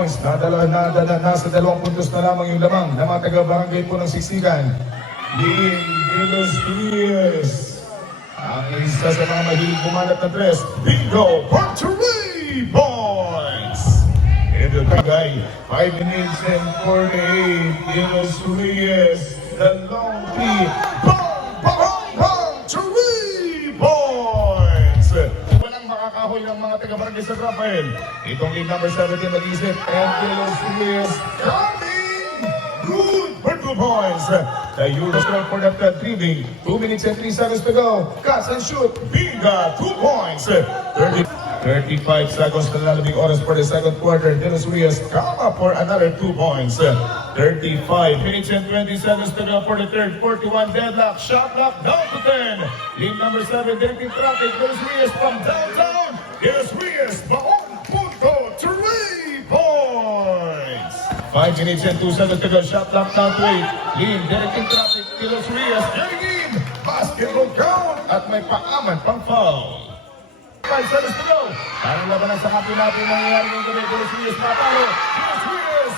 Nasa 2 puntos na lamang yung lamang na mga taga-barangay po ng Siksikan. Lin Dilos Diaz. Ang isa sa mga mahilig bumanat na tres. Bingo for 3 points. Ito tagay. 5 minutes and 48. Dilos Diaz. The long tee. Bang! Bang! Bang! 3 points. Walang makakahoy ng mga taga-barangay sa Rafael. Itong lead number 17 mag-isip. And Dilos Diaz coming good for 2 points. The Euro score for that dribbling. 2 minutes and 3 seconds to go. Catch and shoot. Biga, 2 points. 35 seconds na lalabing oras for the second quarter. Dilos Diaz come up for another 2 points. 35 minutes and 20 seconds to go for the third. 41 deadlock. Shot clock down to 10. Lead number 7, directing traffic. Dilos Diaz from downtown. Dilos Diaz, baon, punto, 3 points. 5 minutes and 2 seconds to go. Shot clock down to 8. Lead, directing traffic. Dilos Diaz, getting in. Basketball count. At may paaman pang foul. 5 seconds to go. Parang labanan sa kapi natin nangyayari ng gabi. Dilos Diaz, matalo. Dilos Diaz,